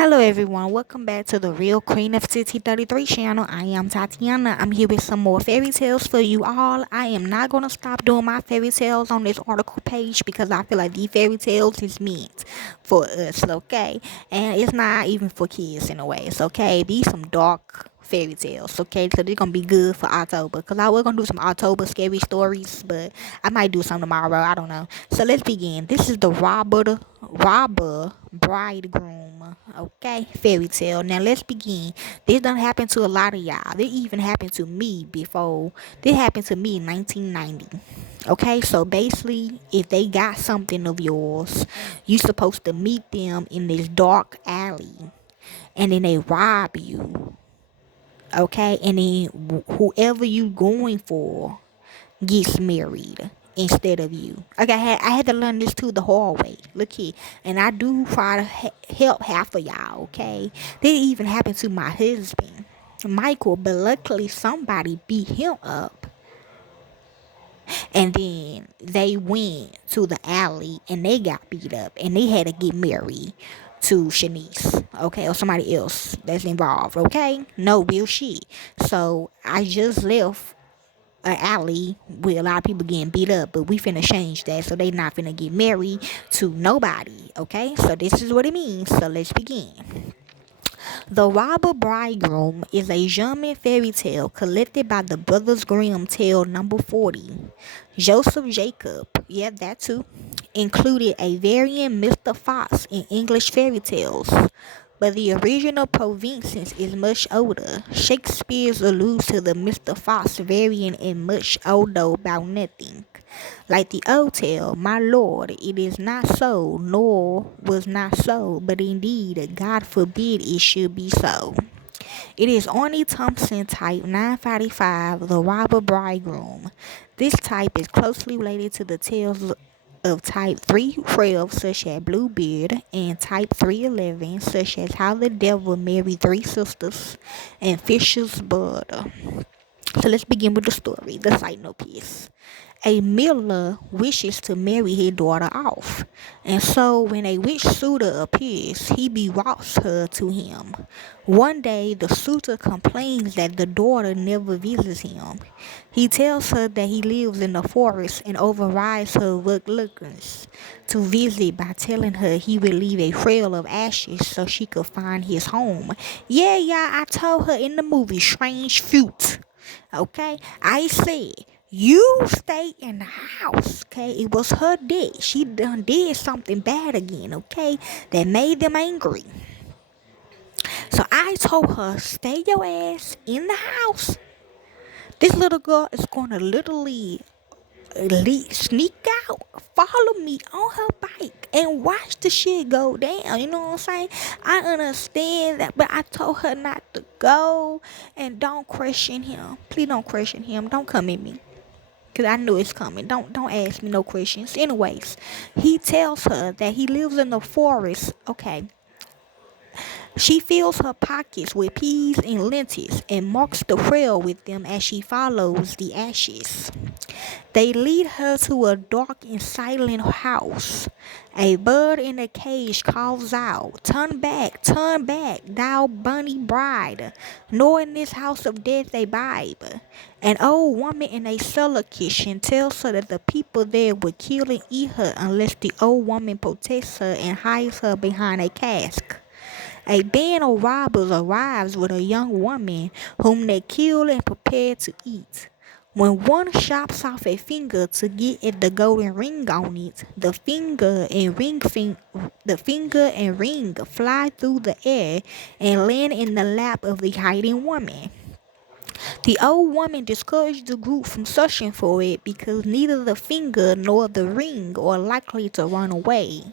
Hello everyone, welcome back to the Real Queen of City 33 channel. I am Tatiana. I'm here with some more fairy tales for you all. I am not going to stop doing my fairy tales on this article page because I feel like these fairy tales is meant for us, okay? And it's not even for kids in a way, it's okay? These some dark fairy tales, okay? So they're gonna be good for October because I was gonna do some October scary stories, but I might do some tomorrow. I don't know. So let's begin. This is the Robber Bridegroom, okay? Fairy tale. Now let's begin. This done happen to a lot of y'all. This even happened to me before. This happened to me in 1990. Okay, so basically, if they got something of yours, you supposed to meet them in this dark alley, and then they rob you. Okay, and then whoever you going for gets married instead of you. Okay, I had to learn this too the hard way. Look here, and I do try to help half of y'all. Okay, this even happened to my husband, Michael, but luckily somebody beat him up, and then they went to the alley and they got beat up, and they had to get married to Shanice, okay, or somebody else that's involved, okay? No real shit. So I just left an alley with a lot of people getting beat up, but we finna change that, so they not finna get married to nobody, okay? So this is what it means, so let's begin. The Robber Bridegroom is a German fairy tale collected by the Brothers Grimm, tale number 40. Joseph Jacob, yeah, that too, included a variant Mr. Fox in English fairy tales, but the original provenance is much older. Shakespeare alludes to the Mr. Fox variant in much older about nothing. Like the old tale, my lord, it is not so, nor was not so, but indeed, God forbid it should be so. It is Orny Thompson type 945, the Robber Bridegroom. This type is closely related to the tales of type 312, such as Bluebeard, and type 311, such as How the Devil Married Three Sisters, and Fisher's Blood. So let's begin with the story, the side note piece. A miller wishes to marry his daughter off, and so when a rich suitor appears, he betroths her to him. One day, the suitor complains that the daughter never visits him. He tells her that he lives in the forest and overrides her reluctance to visit by telling her he will leave a trail of ashes so she could find his home. Yeah, I told her in the movie Strange Fruit. Okay, I said you stay in the house. Okay, it was her debt. She done did something bad again. Okay, that made them angry. So I told her, stay your ass in the house. This little girl is gonna literally sneak out, follow me on her bike, and watch the shit go down. You know what I'm saying? I understand that, but I told her not to go, and don't question him. Please don't question him. Don't come at me, cause I know it's coming. Don't ask me no questions. Anyways, he tells her that he lives in the forest. Okay. She fills her pockets with peas and lentils and marks the trail with them as she follows the ashes. They lead her to a dark and silent house. A bird in a cage calls out, turn back, thou bunny bride, nor in this house of death they bide." An old woman in a cellar kitchen tells her that the people there would kill and eat her unless the old woman protects her and hides her behind a cask. A band of robbers arrives with a young woman whom they kill and prepare to eat. When one chops off a finger to get at the golden ring on it, the finger and ring fly through the air and land in the lap of the hiding woman. The old woman discouraged the group from searching for it because neither the finger nor the ring are likely to run away.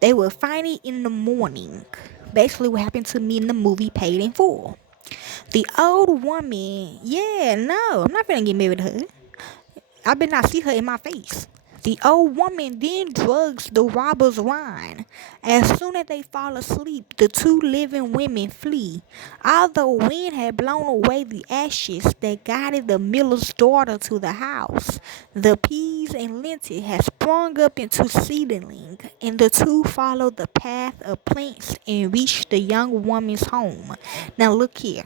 They will find it in the morning. Basically what happened to me in the movie Paid in Full. The old woman, yeah, no, I'm not gonna get married to her. I better not see her in my face. The old woman then drugs the robbers wine. As soon as they fall asleep, the two living women flee. Although wind had blown away the ashes that guided the miller's daughter to the house, the peas and lentils had sprung up into seedling, and the two followed the path of plants and reached the young woman's home. Now look here.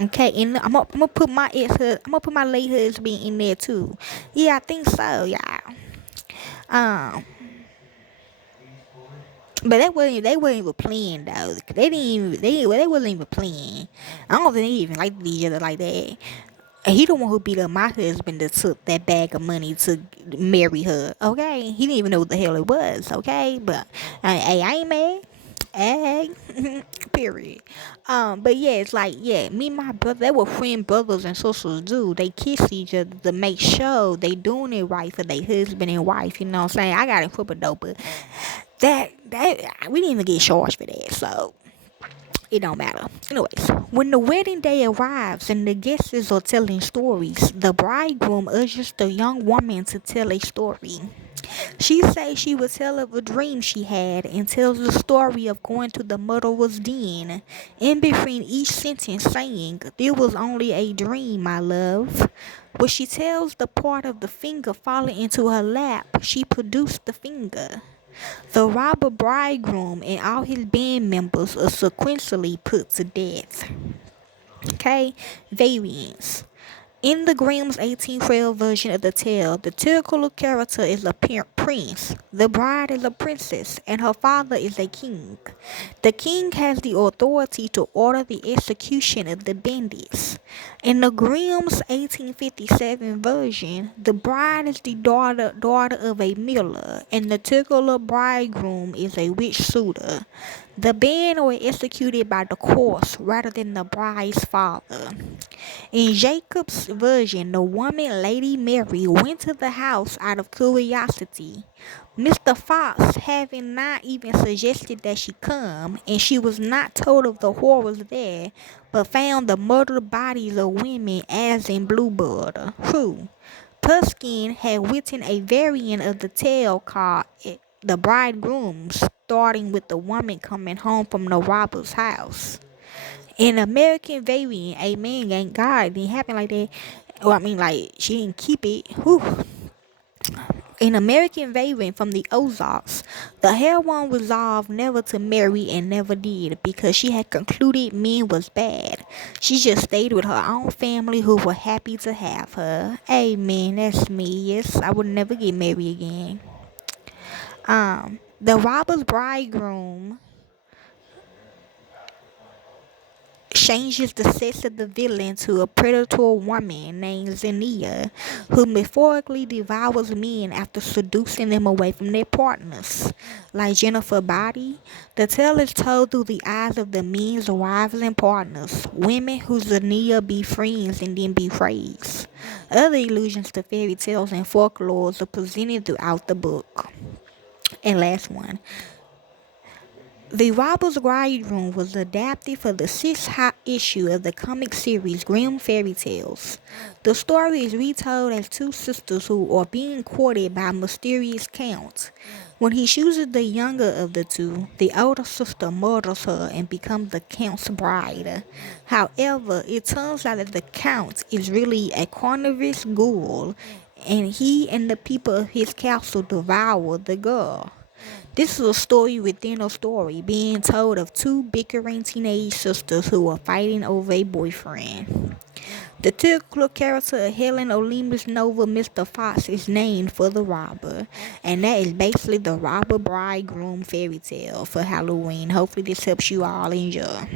Okay, and I'm gonna put my I'm gonna put my late husband in there too. Yeah, I think so, y'all. Um, but they wasn't even playing though. They didn't even they wasn't even playing. I don't think they even liked each other like that. And he the one who beat up my husband that took that bag of money to marry her. Okay, he didn't even know what the hell it was. Okay, but hey, I ain't mad. Hey, period. But yeah, it's like me and my brother, they were friend brothers and sisters do. They kiss each other to make sure they doing it right for their husband and wife. You know what I'm saying? I got in trouble though, but that we didn't even get charged for that, so it don't matter. Anyways, when the wedding day arrives and the guests are telling stories, the bridegroom urges the young woman to tell a story. She says she will tell of a dream she had and tells the story of going to the murderer's den. In between each sentence saying, "It was only a dream, my love." When she tells the part of the finger falling into her lap, she produced the finger. The robber bridegroom and all his band members are sequentially put to death. Okay, variants. In the Grimm's 1812 version of the tale, the typical character is a prince, the bride is a princess, and her father is a king. The king has the authority to order the execution of the bandits. In the Grimm's 1857 version, the bride is the daughter of a miller, and the typical bridegroom is a rich suitor. The band were executed by the course rather than the bride's father. In Jacob's version, the woman Lady Mary went to the house out of curiosity. Mr. Fox having not even suggested that she come, and she was not told of the horrors there, but found the murdered bodies of women as in Bluebird. True. Pushkin had written a variant of the tale called The Bridegroom, starting with the woman coming home from the robber's house. In American variant, a man ain't God. It didn't happen like that. Well, I mean, like, she didn't keep it. Whew. In American variant from the Ozarks, the heroine resolved never to marry and never did because she had concluded men was bad. She just stayed with her own family who were happy to have her. Amen, that's me. Yes, I would never get married again. The robber's bridegroom changes the sex of the villain to a predator woman named Xenia, who metaphorically devours men after seducing them away from their partners. Like Jennifer Body, the tale is told through the eyes of the men's wives and partners, women who Xenia befriends and then betrays. Other allusions to fairy tales and folklores are presented throughout the book. And last one. The Robber's Bridegroom was adapted for the sixth issue of the comic series Grimm Fairy Tales. The story is retold as two sisters who are being courted by a mysterious count. When he chooses the younger of the two, the older sister murders her and becomes the count's bride. However, it turns out that the count is really a carnivorous ghoul, and he and the people of his castle devour the girl. This is a story within a story being told of two bickering teenage sisters who are fighting over a boyfriend. The typical character of Helen O'Leary's novel Mr. Fox is named for the robber, and that is basically the Robber Bridegroom fairy tale for Halloween. Hopefully this helps you all enjoy.